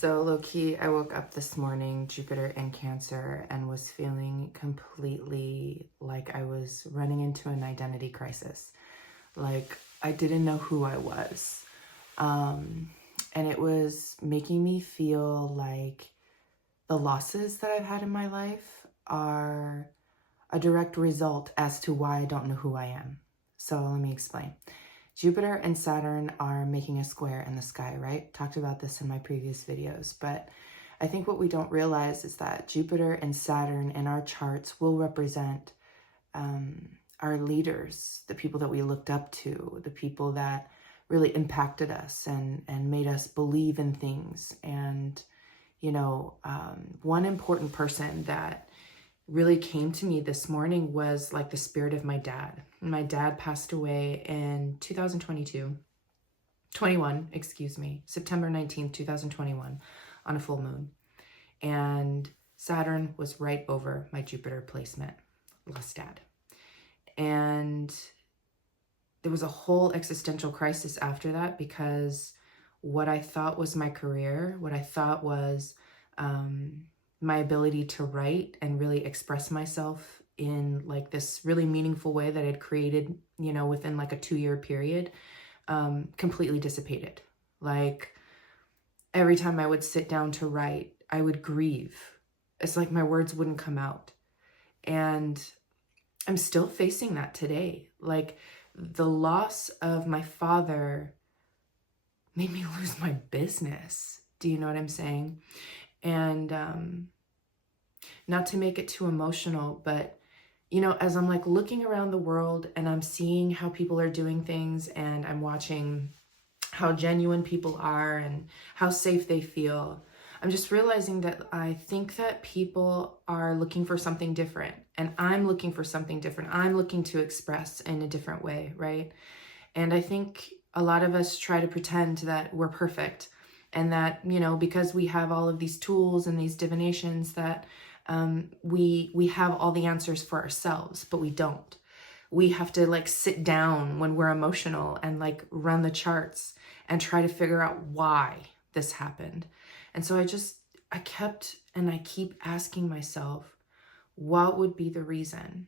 So low-key, I woke up this morning, Jupiter in Cancer, and was feeling completely like I was running into an identity crisis. Like I didn't know who I was. And it was making me feel like the losses that I've had in my life are a direct result as to why I don't know who I am. So let me explain. Jupiter and Saturn are making a square in the sky, right? Talked about this in my previous videos, but I think what we don't realize is that Jupiter and Saturn in our charts will represent our leaders, the people that we looked up to, the people that really impacted us and made us believe in things. And, you know, one important person that really came to me this morning was like the spirit of my dad. My dad passed away in 21, September 19th, 2021 on a full moon. And Saturn was right over my Jupiter placement. Lost dad. And there was a whole existential crisis after that, because what I thought was my career, what I thought was my ability to write and really express myself in like this really meaningful way that I'd created, you know, within like a 2-year period, completely dissipated. Like every time I would sit down to write, I would grieve. It's like my words wouldn't come out. And I'm still facing that today. Like the loss of my father made me lose my business. Do you know what I'm saying? And not to make it too emotional, but you know, as I'm like looking around the world and I'm seeing how people are doing things, and I'm watching how genuine people are and how safe they feel, I'm just realizing that I think that people are looking for something different, and I'm looking for something different. I'm looking to express in a different way, right? And I think a lot of us try to pretend that we're perfect, and that, you know, because we have all of these tools and these divinations that we have all the answers for ourselves, but we don't. We have to like sit down when we're emotional and like run the charts and try to figure out why this happened. And so I keep asking myself, what would be the reason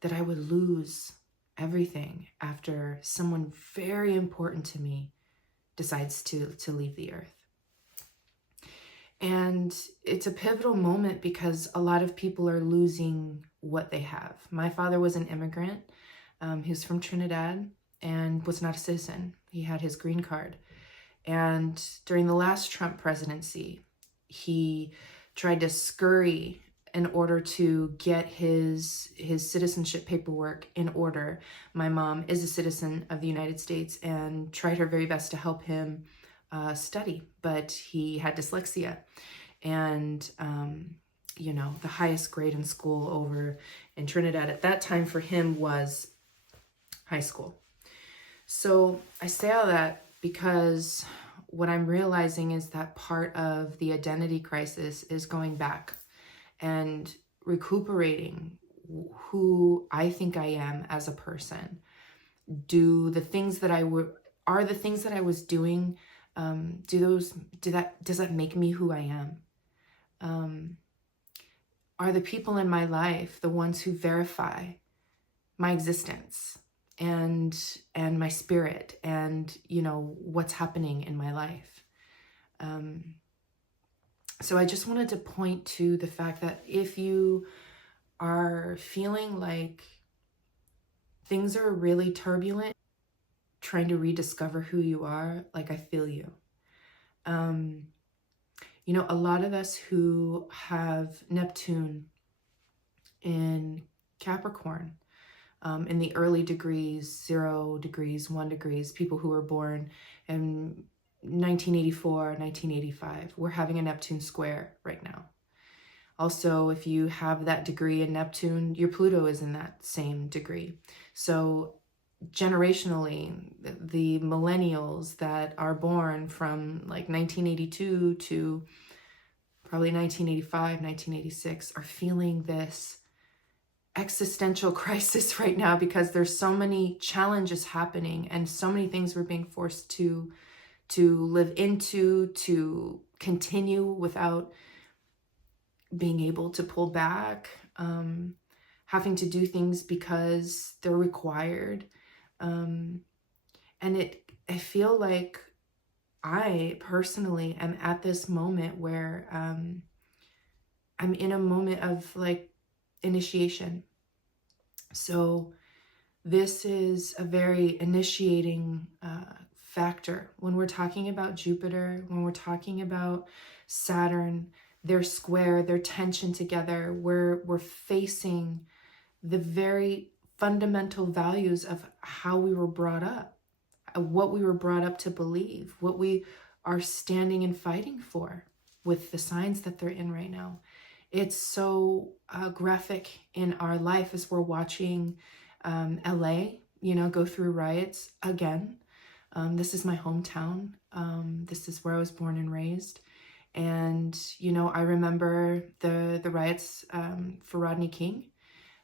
that I would lose everything after someone very important to me decides to leave the earth? And it's a pivotal moment because a lot of people are losing what they have. My father was an immigrant. He was from Trinidad and was not a citizen. He had his green card. And during the last Trump presidency, he tried to scurry in order to get his citizenship paperwork in order. My mom is a citizen of the United States and tried her very best to help him study, but he had dyslexia. And, you know, the highest grade in school over in Trinidad at that time for him was high school. So I say all that because what I'm realizing is that part of the identity crisis is going back and recuperating who I think I am as a person. Do the things that are the things that I was doing, does that make me who I am? Are the people in my life the ones who verify my existence and my spirit and, you know, what's happening in my life? So I just wanted to point to the fact that if you are feeling like things are really turbulent, trying to rediscover who you are, like I feel you. You know, a lot of us who have Neptune in Capricorn, in the early degrees, 0 degrees, 1 degrees, people who were born in 1984, 1985, we're having a Neptune square right now. Also, if you have that degree in Neptune, your Pluto is in that same degree. So generationally, the millennials that are born from like 1982 to probably 1985, 1986 are feeling this existential crisis right now because there's so many challenges happening and so many things we're being forced to live into, to continue without being able to pull back, having to do things because they're required. And I feel like I personally am at this moment where I'm in a moment of like initiation. So this is a very initiating factor. When we're talking about Jupiter, when we're talking about Saturn, their square, their tension together, we're facing the very fundamental values of how we were brought up, what we were brought up to believe, what we are standing and fighting for with the signs that they're in right now. It's so graphic in our life as we're watching LA, go through riots again. This is my hometown. This is where I was born and raised. And, I remember the riots for Rodney King.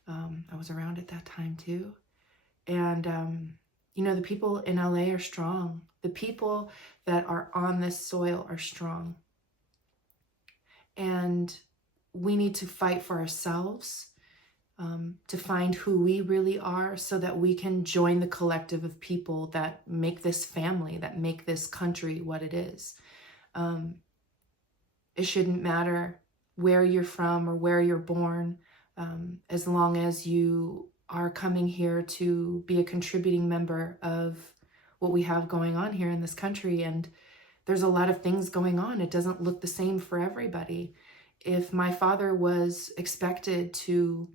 I was around at that time too. And, the people in LA are strong. The people that are on this soil are strong. And we need to fight for ourselves, to find who we really are so that we can join the collective of people that make this family, that make this country what it is. It shouldn't matter where you're from or where you're born, as long as you are coming here to be a contributing member of what we have going on here in this country. And there's a lot of things going on. It doesn't look the same for everybody. If my father was expected to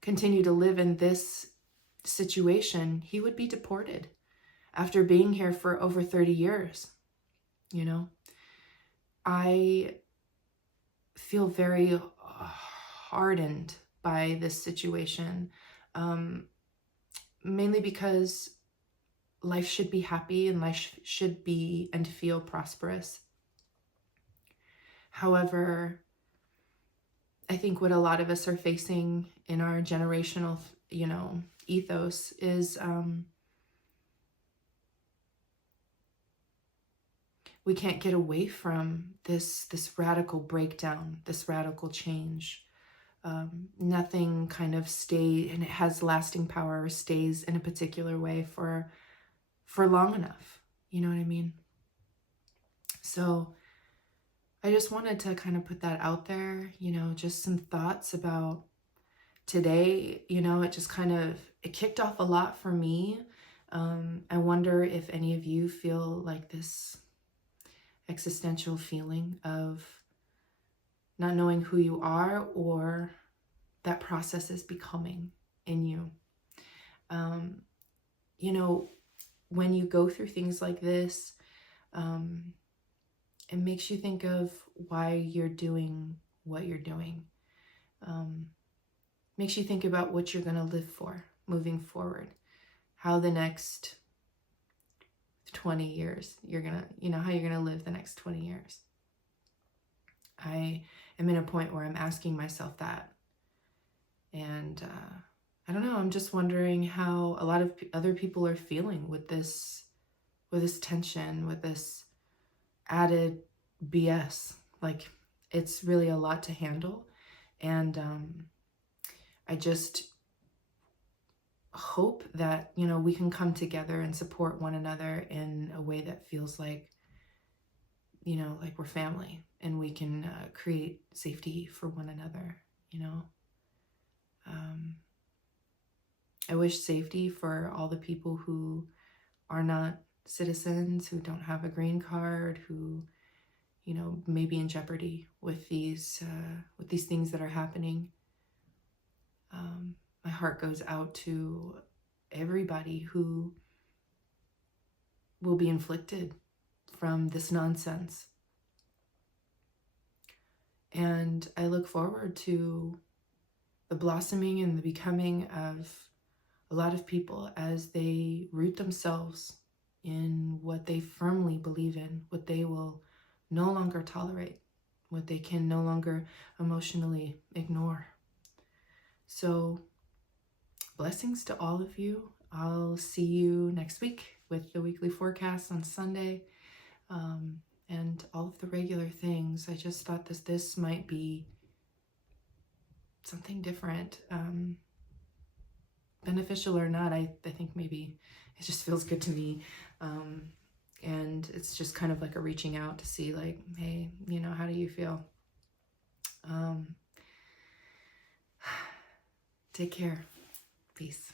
continue to live in this situation, he would be deported after being here for over 30 years. I feel very hardened by this situation, mainly because life should be happy and life should be and feel prosperous. However, I think what a lot of us are facing in our generational, ethos is we can't get away from this radical breakdown, this radical change. Nothing kind of stays, and it has lasting power, or stays in a particular way for long enough. You know what I mean? So I just wanted to kind of put that out there, just some thoughts about today. It just it kicked off a lot for me. I wonder if any of you feel like this existential feeling of not knowing who you are, or that process is becoming in you. When you go through things like this, it makes you think of why you're doing what you're doing. Makes you think about what you're going to live for moving forward, how the next 20 years you're going to, how you're going to live the next 20 years. I am in a point where I'm asking myself that. And I don't know, I'm just wondering how a lot of other people are feeling with this tension, with this added BS. Like, it's really a lot to handle. And I just hope that, we can come together and support one another in a way that feels like, like we're family, and we can create safety for one another, I wish safety for all the people who are not citizens, who don't have a green card, who, may be in jeopardy with these things that are happening. My heart goes out to everybody who will be inflicted from this nonsense. And I look forward to the blossoming and the becoming of a lot of people as they root themselves in what they firmly believe in, what they will no longer tolerate, what they can no longer emotionally ignore. So, blessings to all of you. I'll see you next week with the weekly forecast on Sunday. And the regular things. I just thought this might be something different. Beneficial or not, I think maybe it just feels good to me. And it's just kind of like a reaching out to see like, hey, you know, how do you feel? Take care. Peace.